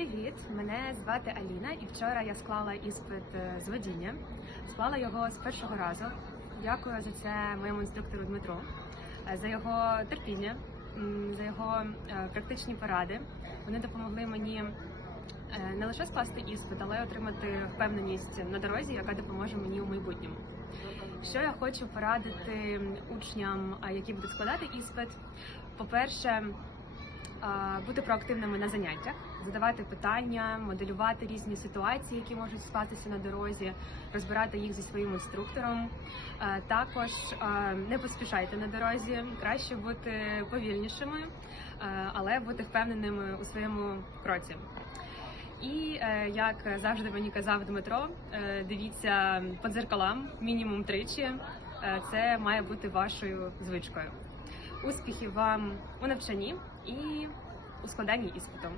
Привіт! Мене звати Аліна, і вчора я склала іспит е, з водіння. Склала його з першого разу. Дякую за це моєму інструктору Дмитру, е, за його терпіння, за його е, практичні поради. Вони допомогли мені не лише скласти іспит, але й отримати впевненість на дорозі, яка допоможе мені у майбутньому. Що я хочу порадити учням, які будуть складати іспит? По-перше, бути проактивними на заняттях, задавати питання, моделювати різні ситуації, які можуть скластися на дорозі, розбирати їх зі своїм інструктором. Е, Також е, не поспішайте на дорозі, краще бути повільнішими, е, але бути впевненими у своєму кроці. І як завжди мені казав Дмитро, дивіться по дзеркалам мінімум тричі. Це має бути вашою звичкою. Успіхів вам у навчанні і у складанні іспиту.